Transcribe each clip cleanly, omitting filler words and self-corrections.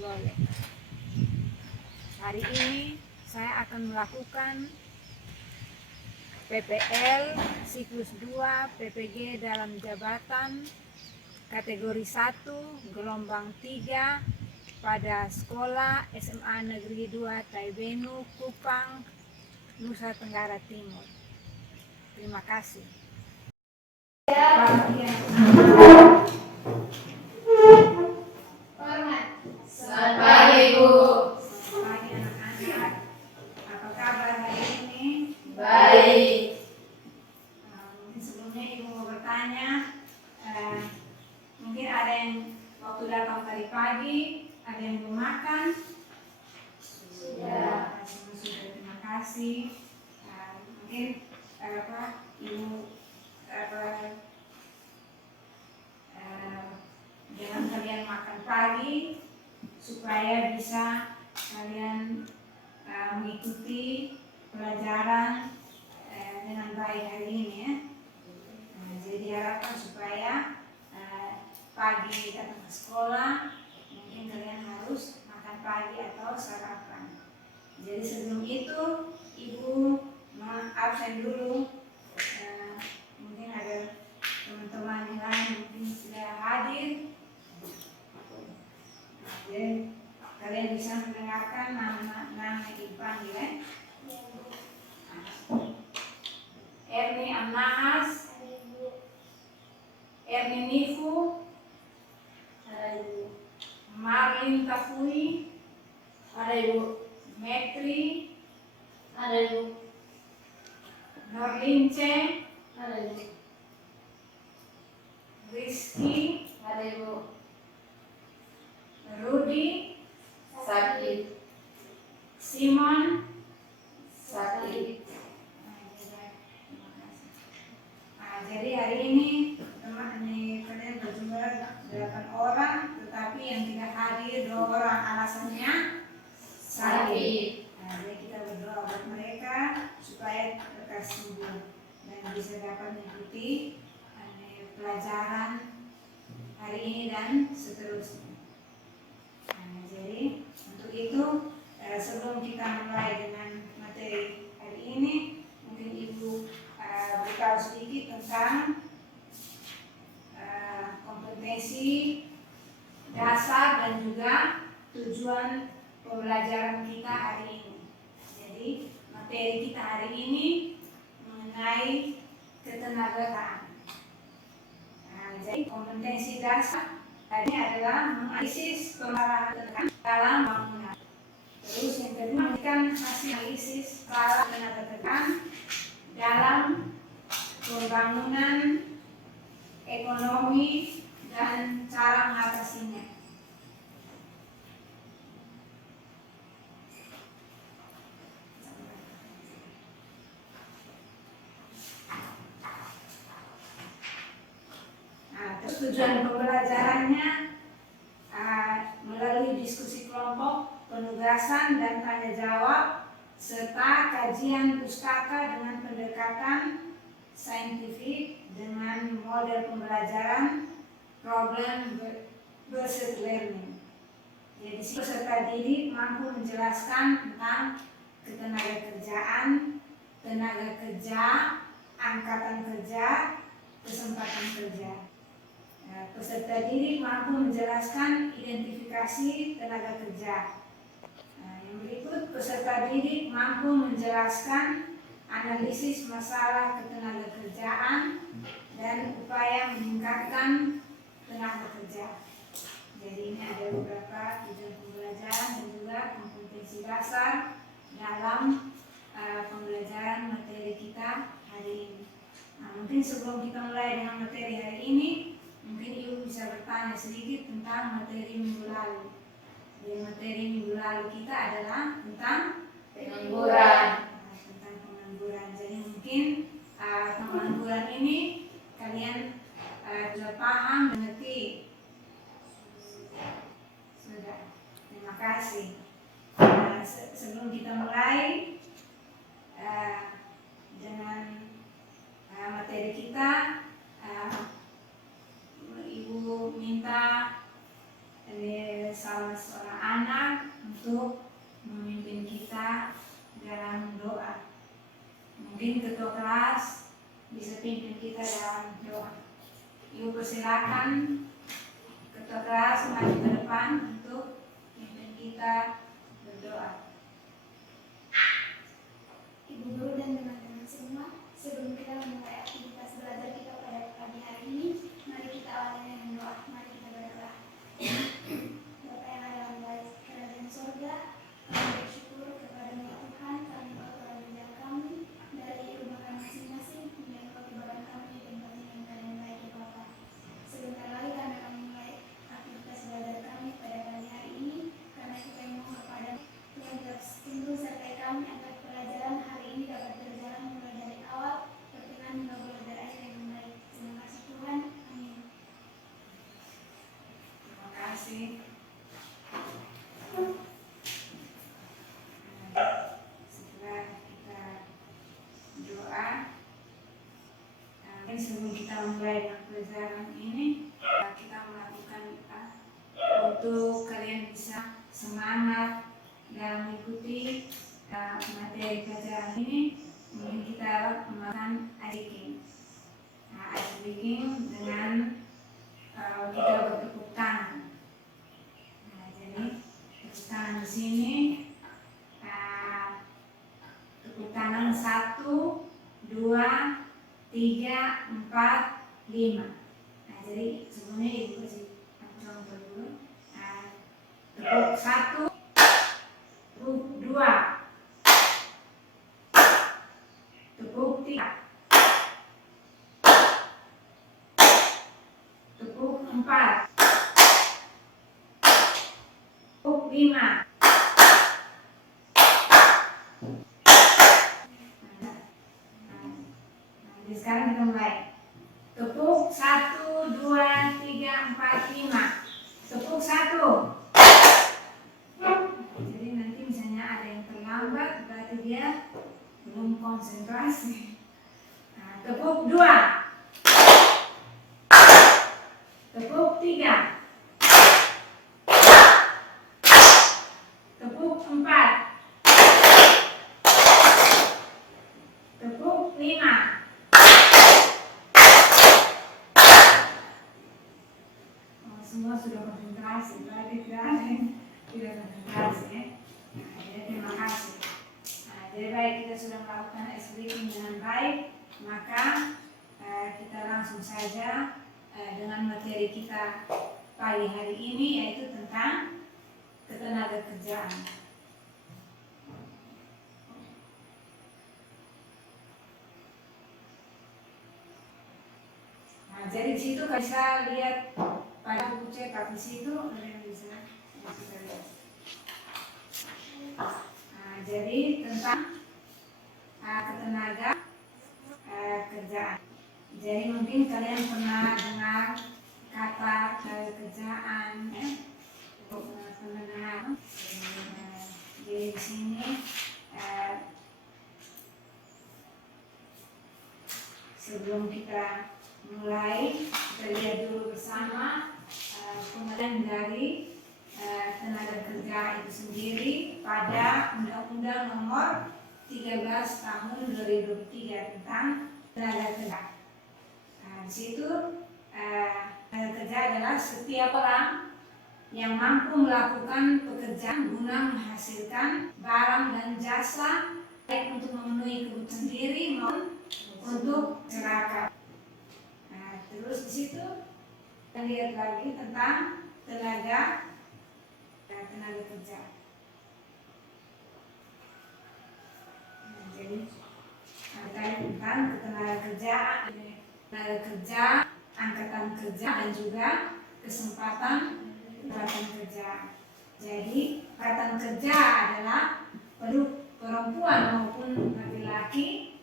boleh. Hari ini saya akan melakukan PPL siklus 2 PPG dalam jabatan kategori 1 gelombang 3 pada sekolah SMA Negeri 2 Taibenu, Kupang, Nusa Tenggara Timur. Terima kasih. Selamat pagi, Ibu. Selamat pagi anak-anak. Apa kabar hari ini? Baik. Mungkin sebelumnya Ibu mau bertanya, mungkin ada yang waktu datang tadi pagi, ada yang belum makan? Sudah. Sudah, terima kasih. Mungkin Ibu jangan kalian makan pagi supaya bisa kalian mengikuti pelajaran dengan baik hari ini ya. Jadi diharapkan supaya pagi datang ke sekolah mungkin kalian harus makan pagi atau sarapan. Jadi sebelum itu Ibu absen dulu. Mungkin ada teman-teman yang lain mungkin sudah hadir. Jadi kalian bisa mendengarkan nama dipanggil ya. Erni Amnahas, Erni Nifu, Marlin Kafui, Ada, Ibu. Metri, Ada, Ibu. Norlince, Ada, Ibu. Rizky, Ada, Ibu. Rudi, Sakit. Simon. Sakit. Jadi hari ini teman ini kalian berjumlah 8 orang, tetapi yang tidak hadir 2 orang alasannya sakit. Jadi kita berdoa buat mereka supaya lekas sembuh dan bisa dapat mengikuti pelajaran hari ini dan seterusnya. Jadi untuk itu sebelum kita mulai dengan materi hari ini, mungkin Ibu beritahu sedikit tentang kompetensi dasar dan juga tujuan pembelajaran kita hari ini. Jadi materi kita hari ini mengenai ketenagaan. Jadi kompetensi dasar ini adalah menganalisis pemerataan dalam bangunan. Terus yang kedua memberikan hasil analisis skala tenaga tekan dalam pembangunan ekonomi dan cara mengatasinya. Terus tujuan pembelajarannya melalui diskusi kelompok, penugasan dan tanya jawab, serta kajian pustaka dengan pendekatan saintifik dengan model pembelajaran problem based learning. Jadi peserta didik mampu menjelaskan tentang ketenagakerjaan, tenaga kerja, angkatan kerja, kesempatan kerja. Peserta didik mampu menjelaskan identifikasi tenaga kerja. Yang berikut, peserta didik mampu menjelaskan analisis masalah ketenaga kerjaan dan upaya meningkatkan tenaga kerja. Jadi ini ada beberapa tujuan pembelajaran dan juga kompetensi dasar dalam pembelajaran materi kita hari ini. Mungkin sebelum kita mulai dengan materi hari ini, mungkin Ibu bisa bertanya sedikit tentang materi minggu lalu. Jadi materi minggu lalu kita adalah tentang Pengangguran. Tentang pengangguran. Jadi mungkin pengangguran ini kalian sudah paham, mengerti. Sudah. Terima kasih. Sebelum kita mulai dengan materi kita, Ibu minta salah seorang anak untuk memimpin kita dalam doa. Mungkin ketua kelas bisa pimpin kita dalam doa. Ibu persilakan ketua kelas maju ke depan untuk pimpin kita berdoa. Ibu guru dan teman-teman semua, sebelum kita memulai aktivitas belajar kita pada pagi hari ini, mari kita awali dengan doa. Mari kita berdoa. Bapa yang ada di kerajaan surga, kami bersyukur kepada-Mu ya Tuhan, kami Engkau telah menjaga kami dari rumah kami masing-masing hingga Engkau tibakan kami di tempat yang keadaan baik ya Bapa. Sebentar lagi kami akan memulai aktivitas belajar kami pada pagi hari ini, karena kita mohon kepada Tuhan terus sertai kami agar pelajaran hari ini dapat berjalan mulai dari awal pertengahan hingga belajar akhir yang baik. Terima kasih Tuhan. Amin. Terima kasih. Setelah kita doa, sebelum kita memulai dengan pelajaran ini, kita melakukan untuk kalian bisa semangat dalam mengikuti materi pelajaran ini. Mungkin kita melakukan ice breaking dengan kita bertepuk tangan. Jadi tepuk tangan di sini, tepuk tangan 1, 2, 3, 4, 5. Jadi sebelumnya ibu kasih contoh dulu. Tepuk 1, tepuk 2, tepuk 3, tepuk 4, tepuk 5. Jadi sekarang kita mulai. Tepuk 1, 2, 3, 4, 5. Tepuk 1. Jadi nanti misalnya ada yang terlambat, berarti dia belum konsentrasi. Tepuk 2. Tepuk 3. Tepuk 4. Tepuk 5. Semua sudah konsentrasi, berarti tidak ada yang tidak konsentrasi ya. Jadi terima kasih. Jadi baik, kita sudah melakukan ice breaking dengan baik, maka kita langsung saja dengan materi kita pagi hari ini, yaitu tentang ketenagakerjaan. Jadi di situ bisa lihat pada buku cetak di situ ada yang bisa lihat. Jadi tentang ketenaga kerjaan. Jadi mungkin kalian pernah dengar kata kerjaan, ya? Pernah dengar. Jadi di sini sebelum kita mulai, kita lihat dulu bersama pengertian dari tenaga kerja itu sendiri pada Undang-Undang Nomor 13 Tahun 2023 tentang tenaga kerja. Di situ tenaga kerja adalah setiap orang yang mampu melakukan pekerjaan guna menghasilkan barang dan jasa, baik untuk memenuhi kebutuhan sendiri maupun untuk masyarakat. Terus di situ kita lihat lagi tentang tenaga kerja. Jadi ada tentang ketenaga kerja, angkatan kerja, dan juga kesempatan kerja. Jadi angkatan kerja adalah perempuan maupun laki-laki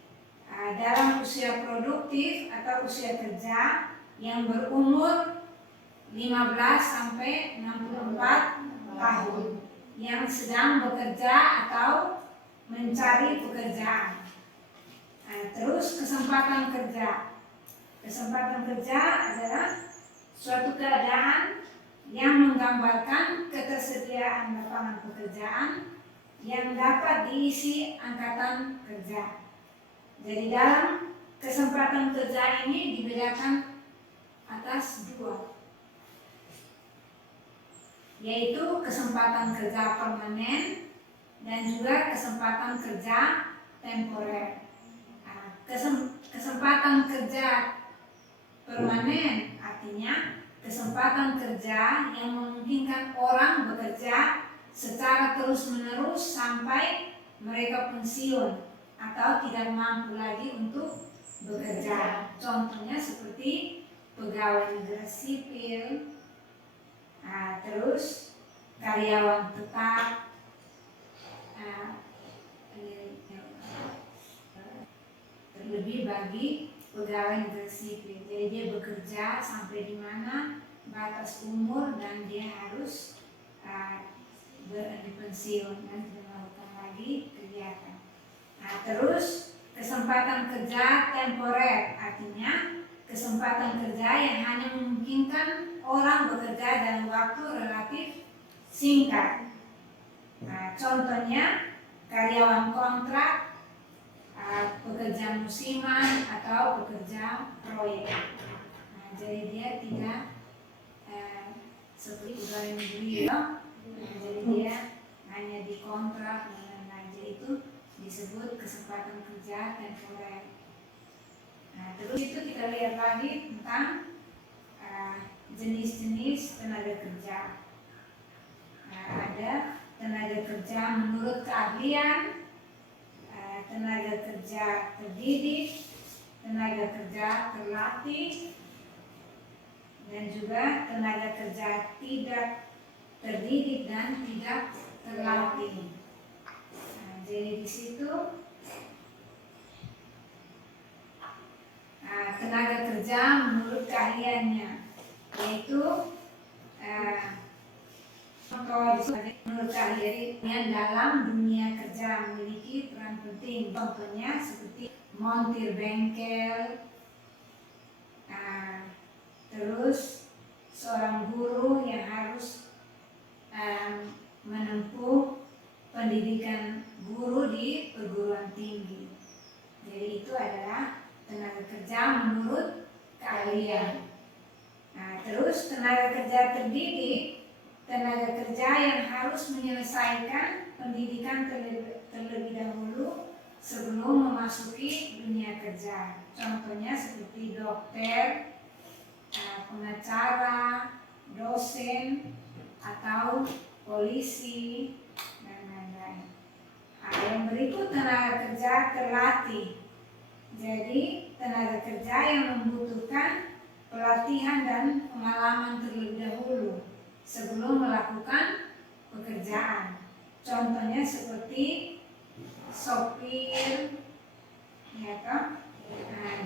dalam usia produktif atau usia kerja yang berumur 15 sampai 64 tahun yang sedang bekerja atau mencari pekerjaan. Terus kesempatan kerja. Kesempatan kerja adalah suatu keadaan yang menggambarkan ketersediaan lapangan pekerjaan yang dapat diisi angkatan kerja. Jadi dalam kesempatan kerja ini dibedakan atas dua, yaitu kesempatan kerja permanen dan juga kesempatan kerja temporer. Kesempatan kerja permanen artinya kesempatan kerja yang memungkinkan orang bekerja secara terus-menerus sampai mereka pensiun atau tidak mampu lagi untuk bekerja. Contohnya seperti pegawai negeri sipil, terus karyawan tetap, terlebih bagi pegawai negeri sipil. Jadi dia bekerja sampai di mana batas umur dan dia harus berpensiun dan tidak melakukan lagi kegiatan. Terus kesempatan kerja temporer artinya kesempatan kerja yang hanya memungkinkan orang bekerja dalam waktu relatif singkat. Contohnya karyawan kontrak, pekerja musiman atau pekerja proyek. Jadi dia tidak seperti pegawai negeri, jadi dia hanya dikontrak dan lain-lain. Jadi itu disebut kesempatan kerja temporer. Terus itu kita lihat lagi tentang jenis-jenis tenaga kerja. Ada tenaga kerja menurut keahlian, tenaga kerja terdidik, tenaga kerja terlatih, dan juga tenaga kerja tidak terdidik dan tidak terlatih. Jadi di situ tenaga kerja menurut keahliannya, yaitu menurut keahlian dalam dunia kerja memiliki peran penting. Contohnya seperti montir bengkel, terus seorang guru yang harus menempuh pendidikan guru di perguruan tinggi. Jadi itu adalah tenaga kerja menurut keahlian. Terus tenaga kerja terdidik, tenaga kerja yang harus menyelesaikan pendidikan terlebih dahulu sebelum memasuki dunia kerja. Contohnya seperti dokter, pengacara, dosen, atau polisi, dan lain-lain. Yang berikut tenaga kerja terlatih. Jadi tenaga kerja yang membutuhkan pelatihan dan pengalaman terlebih dahulu sebelum melakukan pekerjaan. Contohnya seperti sopir, ya kan?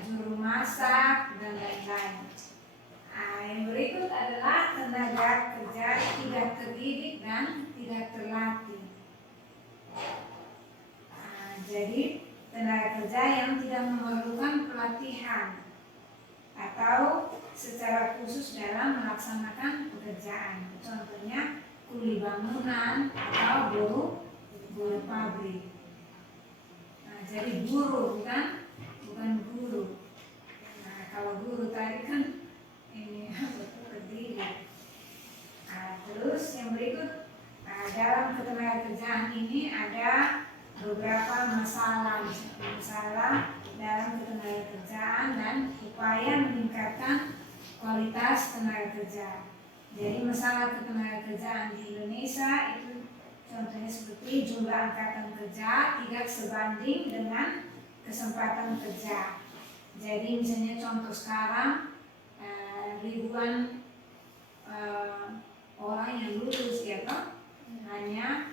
Juru masak, dan lain-lain. Yang berikut adalah tenaga kerja tidak terdidik dan tidak terlatih. Jadi tenaga kerja yang tidak memerlukan pelatihan atau secara khusus dalam melaksanakan pekerjaan. Contohnya kuli bangunan atau buruh pabrik. Jadi buruh bukan guru. Kalau guru tadi kan ini berdiri. Terus yang berikut, dalam ketenaga kerjaan ini ada beberapa masalah dalam ketenaga kerjaan dan upaya meningkatkan kualitas tenaga kerja. Jadi masalah ketenaga kerjaan di Indonesia itu contohnya seperti jumlah angkatan kerja tidak sebanding dengan kesempatan kerja. Jadi misalnya contoh sekarang ribuan orang yang lulus ya toh, hanya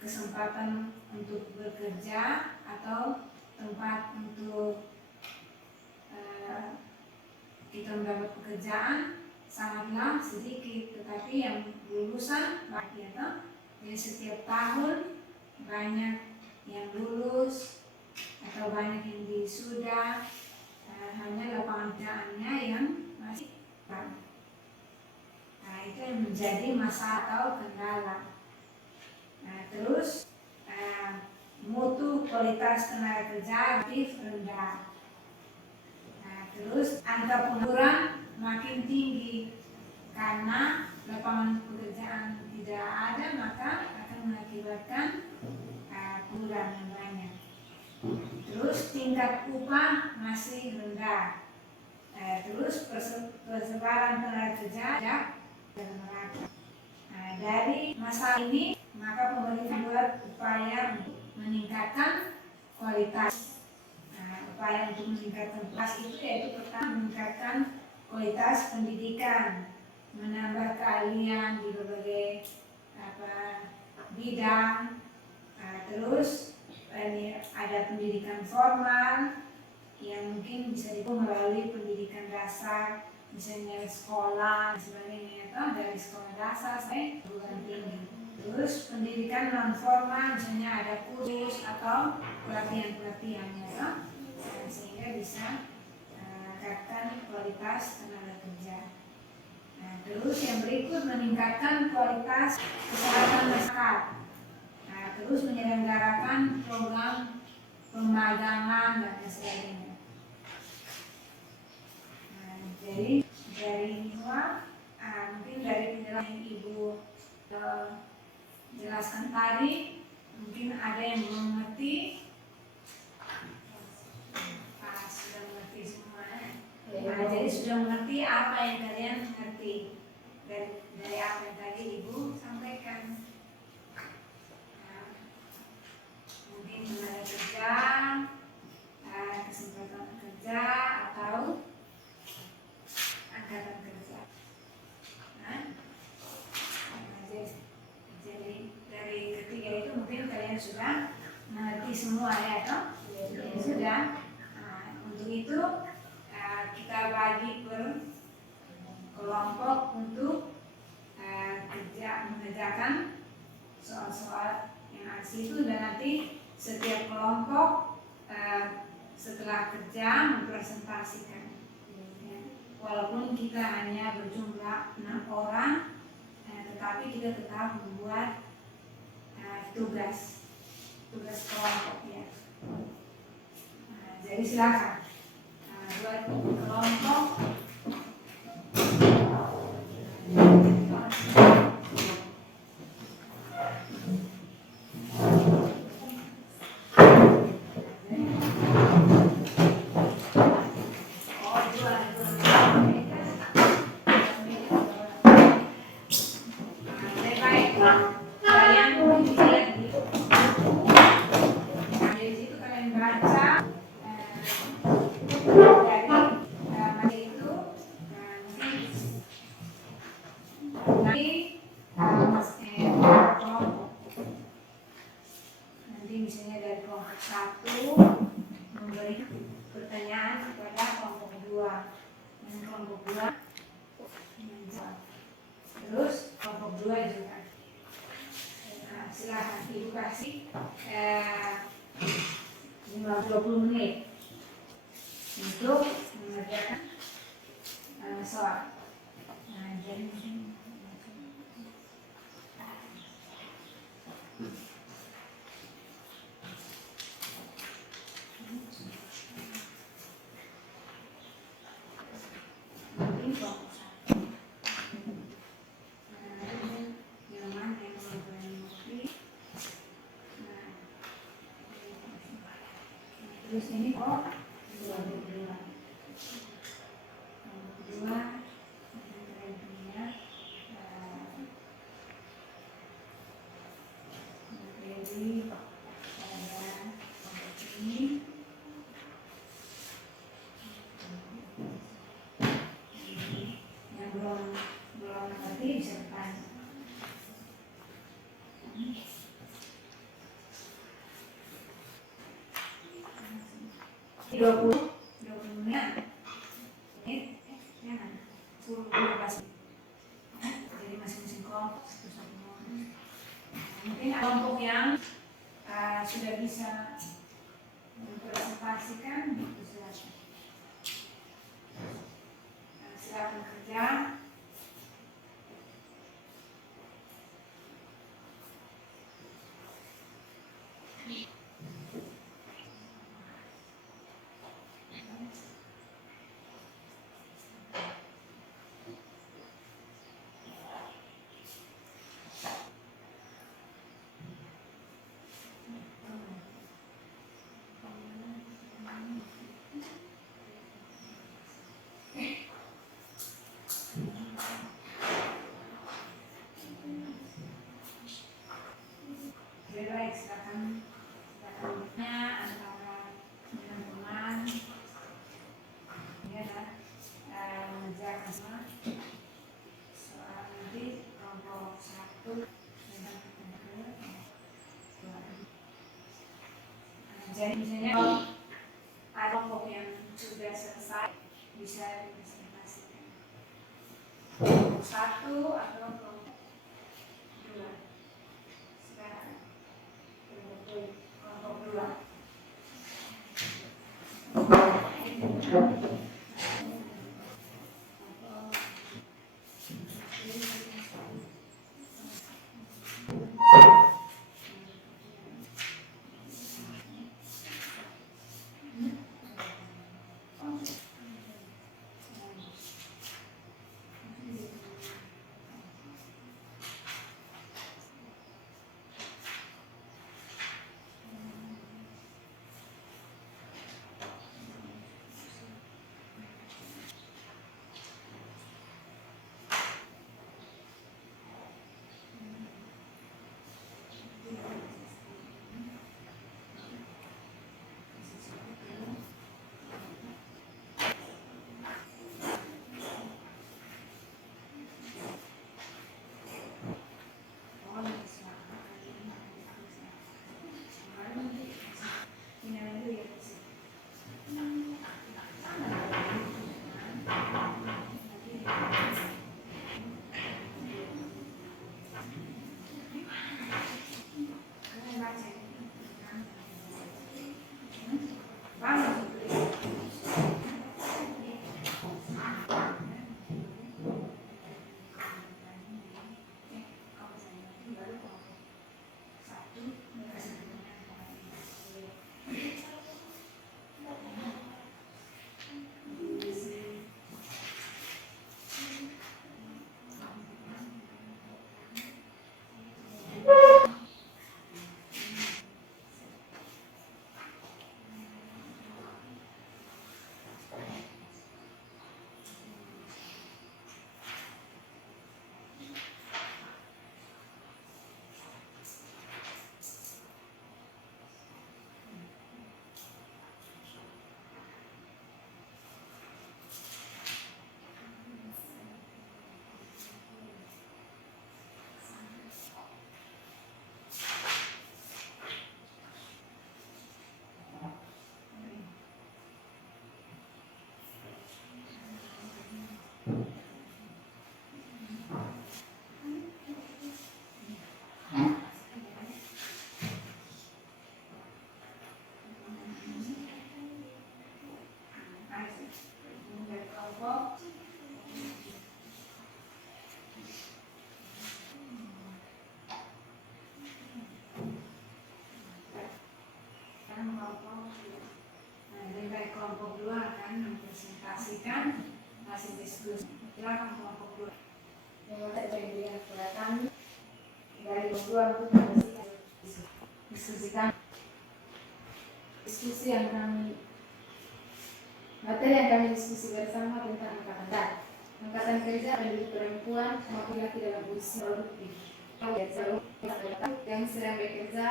kesempatan untuk bekerja atau tempat untuk kita mendapat pekerjaan sangatlah sedikit, tetapi yang lulusan banyak ya toh. Jadi setiap tahun banyak yang lulus atau banyak yang wisuda, hanya lapangan kerjaannya yang masih banyak. Nah, itu yang menjadi masalah atau kendala. Nah, terus mutu kualitas tenaga kerja relatif rendah. Nah, terus angka pengangguran makin tinggi karena lapangan pekerjaan tidak ada, maka akan mengakibatkan pengangguran yang banyak. Terus tingkat upah masih rendah. Terus persebaran tenaga kerja dalam merata. Dari masalah ini, maka pemerintah buat upaya untuk meningkatkan kualitas. Upaya untuk meningkatkan kualitas itu yaitu pertama meningkatkan kualitas pendidikan, menambah keahlian di berbagai bidang. Terus ada pendidikan formal yang mungkin bisa dilakukan melalui pendidikan dasar, misalnya sekolah dan sebagainya, atau dari sekolah dasar sampai perguruan tinggi. Terus pendidikan non formal, misalnya ada kursus atau pelatihan-pelatihan, ya, sehingga bisa meningkatkan kualitas tenaga kerja. Nah, terus yang berikut meningkatkan kualitas kesehatan masyarakat. Nah, terus menyelenggarakan program pemagangan dan sebagainya. Jadi dari semua mungkin dari penjelasan Ibu jelaskan tadi, mungkin ada yang belum mengerti. Sudah mengerti semua. Jadi sudah mengerti apa yang kalian mengerti dari apa yang tadi Ibu sampaikan. Mungkin tenaga kerja, kesempatan kerja, atau angkatan kerja. Jadi dari ketiga itu mungkin kalian sudah mengerti semua, ya toh? Sudah. Untuk itu kita bagi per kelompok untuk mengerjakan soal-soal yang ada situ, dan nanti setiap kelompok setelah kerja mempresentasikan. Walaupun kita hanya berjumlah 6 orang, tetapi kita tetap membuat tugas kelompok, ya. Jadi silakan buat kelompok. Nanti misalnya dari kelompok 1 memberi pertanyaan kepada kelompok 2, dan kelompok 2 menjawab. Terus kelompok 2 juga. Silahkan Ibu kasih 20 menit untuk mengerjakan soal. Jadi terus ini kok 22 belum ngerti bisa bertanya. 20 menit. Jangan 10-15. Jadi masing-masing kelompok mungkin kelompok yang sudah bisa mempresentasikan, silakan kerja. Jadi misalnya kalau ada kelompok yang sudah selesai bisa dipresentasikan. Kelompok 1 atau kelompok 2. Sekarang kelompok 2. Kelompok 2 akan mempresentasikan hasil diskusi. Silakan kelompok 2. Yang terjadi kepada kami dari kelompok 2 untuk diskusikan diskusi yang kami materi yang kami diskusi bersama tentang angkatan kerja penduduk perempuan maupun laki dalam usia produktif yang sedang bekerja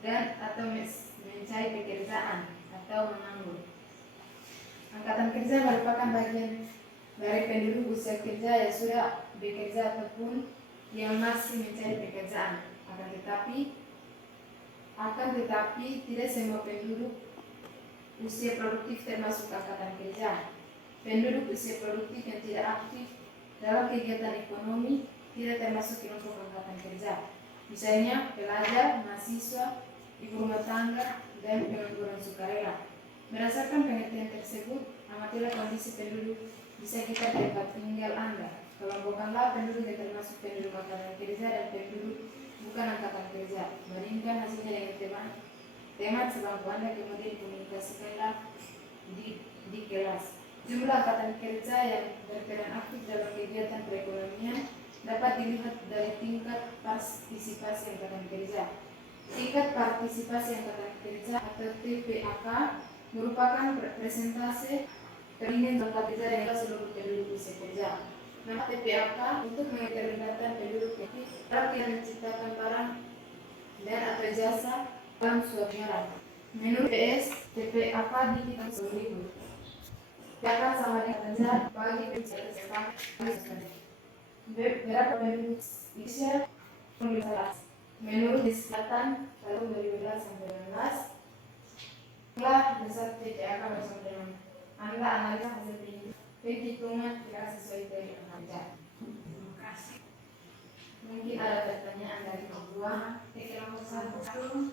dan atau mencari pekerjaan atau menganggur. Angkatan kerja merupakan bagian dari penduduk usia kerja yang sudah bekerja ataupun yang masih mencari pekerjaan. Akan tetapi tidak semua penduduk usia produktif termasuk angkatan kerja. Penduduk usia produktif yang tidak aktif dalam kegiatan ekonomi tidak termasuk kelompok angkatan kerja. Misalnya pelajar, mahasiswa, ibu rumah tangga, dan pengangguran sukarela. Berdasarkan pengertian tersebut, amatilah kondisi penduduk di sekitar tempat tinggal Anda. Kelompokkanlah penduduk yang termasuk penduduk angkatan kerja dan penduduk bukan angkatan kerja. Bandingkan hasilnya dengan teman sebangku Anda, kemudian komunikasikanlah di kelas. Jumlah angkatan kerja yang berperan aktif dalam kegiatan perekonomian dapat dilihat dari tingkat partisipasi angkatan kerja. Tingkat partisipasi angkatan kerja atau TPAK merupakan presentase peringkat angkatan kerja yang seluruh penduduk usia kerja. Nama TPAK untuk mengeterlibatan penduduk aktif dalam menciptakan barang dan atau jasa dalam suatu negara. Menurut PS, TPAK di kita seluruh TPAK sama dengan kerja bagi pencipta berapa penduduk usia menurut kesehatan tahun 2012-2019 Lah besar TCA bersama dengan Anda analisa hasil penghitungan tidak sesuai dari kerja. Terima kasih. Mungkin ada pertanyaan dari kedua. Kelompok satu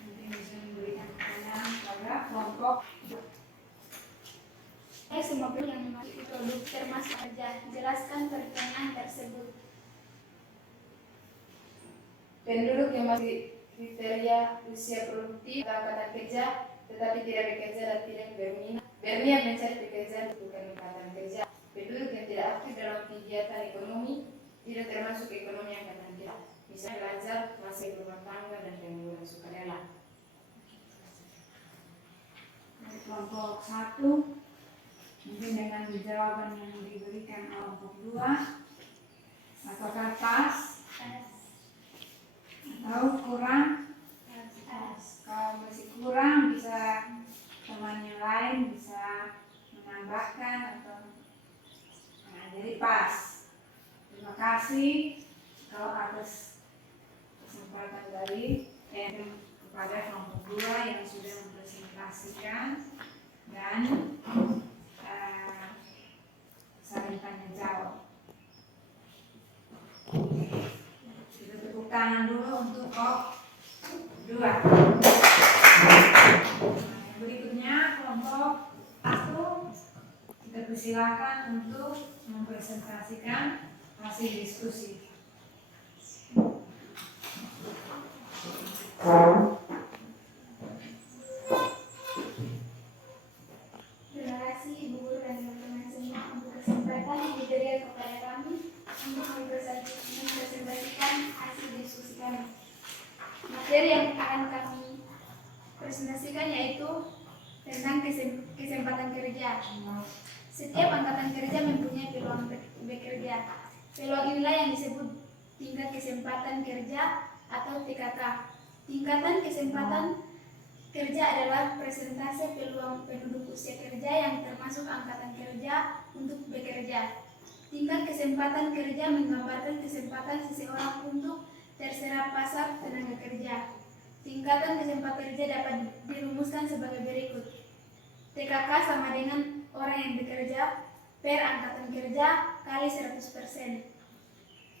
mungkin bisa memberikan pertanyaan pada kelompok Semua yang memasuki produk termasuk kerja. Jelaskan pertanyaan tersebut. Penduduk yang masih kriteria usia produktif atau angkatan kerja tetapi tidak bekerja dan tidak berniat mencari pekerjaan bukan angkatan kerja. Penduduk yang tidak aktif dalam kegiatan ekonomi tidak termasuk ekonomi angkatan kerja. Misalnya pelajar, masih rumah tangga dan pengangguran sukarela. dari kelompok satu mungkin dengan jawaban yang diberikan kelompok dua apakah pas atau kurang. Kalau masih kurang bisa teman yang lain bisa menambahkan atau jadi pas. Terima kasih kalau atas kesempatan dari kepada kelompok dua yang sudah mempresentasikan dan saling tanya jawab. Kita tepuk tangan dulu untuk kelompok dua. Berikutnya kelompok satu kita persilakan untuk mempresentasikan hasil diskusi. Terima kasih Ibu Guru dan teman-teman semua untuk kesempatan yang diberikan kepada kami untuk mempresentasikan hasil diskusi kami. Materi yang akan kami presentasikan yaitu tentang kesempatan kerja. Setiap angkatan kerja mempunyai peluang bekerja. Peluang inilah yang disebut tingkat kesempatan kerja atau TKK. Tingkatan kesempatan kerja adalah persentase peluang penduduk usia kerja yang termasuk angkatan kerja untuk bekerja. Tingkat kesempatan kerja menggambarkan kesempatan seseorang untuk terserap pasar tenaga kerja. Tingkatan kesempatan kerja dapat dirumuskan sebagai berikut. TKK sama dengan orang yang bekerja per angkatan kerja kali 100%.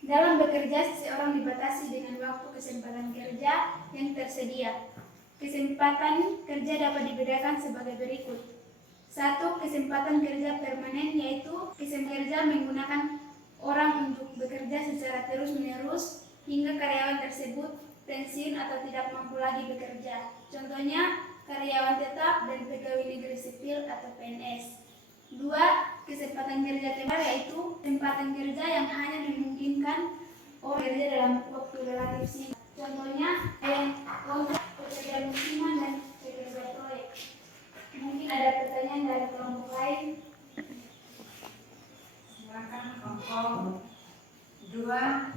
Dalam bekerja, seseorang dibatasi dengan waktu kesempatan kerja yang tersedia. Kesempatan kerja dapat dibedakan sebagai berikut. 1. Kesempatan kerja permanen, yaitu kesempatan kerja menggunakan orang untuk bekerja secara terus-menerus hingga karyawan tersebut pensiun atau tidak mampu lagi bekerja. Contohnya, karyawan tetap dan pegawai negeri sipil atau PNS. 2. Kesempatan kerja temporer, yaitu kesempatan kerja yang hanya memungkinkan orang bekerja dalam waktu relatif singkat. Contohnya, kontrak pekerja musiman dan pekerja proyek. Mungkin ada pertanyaan dari kelompok lain. Silakan kelompok dua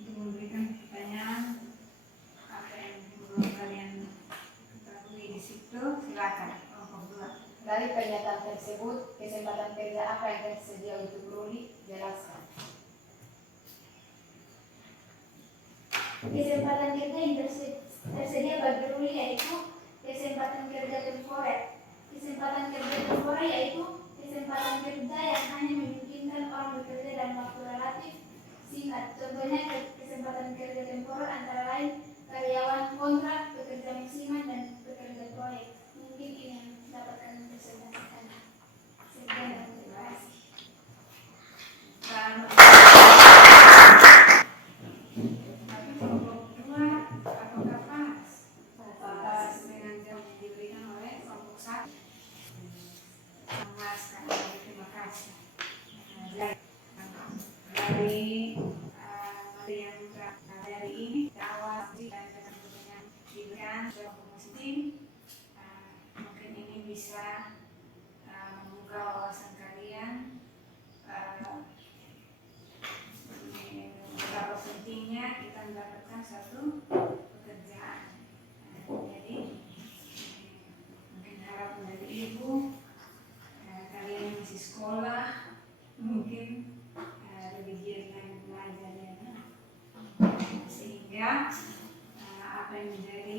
untuk memberikan pertanyaan apa yang belum kalian ketahui di situ. Silakan kelompok dua. Dari pernyataan tersebut, kesempatan kerja apa yang tersedia untuk Ruli? Jelaskan. Kesempatan kerja yang tersedia bagi Ruli yaitu kesempatan kerja temporer. Kesempatan kerja temporer yaitu kesempatan kerja yang hanya memungkinkan orang bekerja dalam waktu relatif singkat. Contohnya kesempatan kerja temporer antara lain karyawan kontrak, pekerja musiman, dan pekerja proyek. Mungkin ini yang dapat kami presentasikan. Sekian dan terima kasih. Tapi kelompok dua apakah pas? Pas dengan jawab yang diberikan oleh kelompok satu. Mas, terima kasih. Dari ini awal dan dengan diberikan kelompok masing-masing, mungkin ini bisa membuka wawasan kalian. Betapa pentingnya kita mendapatkan satu pekerjaan. Jadi mungkin harapan dari ibu, kalian yang masih sekolah mungkin lebih giat lagi belajar ya, sehingga apa yang menjadi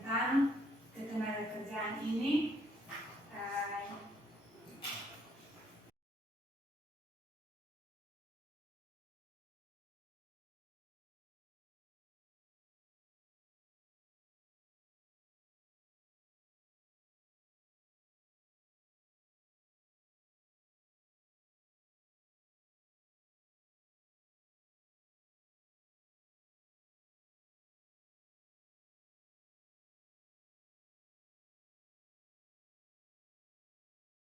tentang ketenagakerjaan ini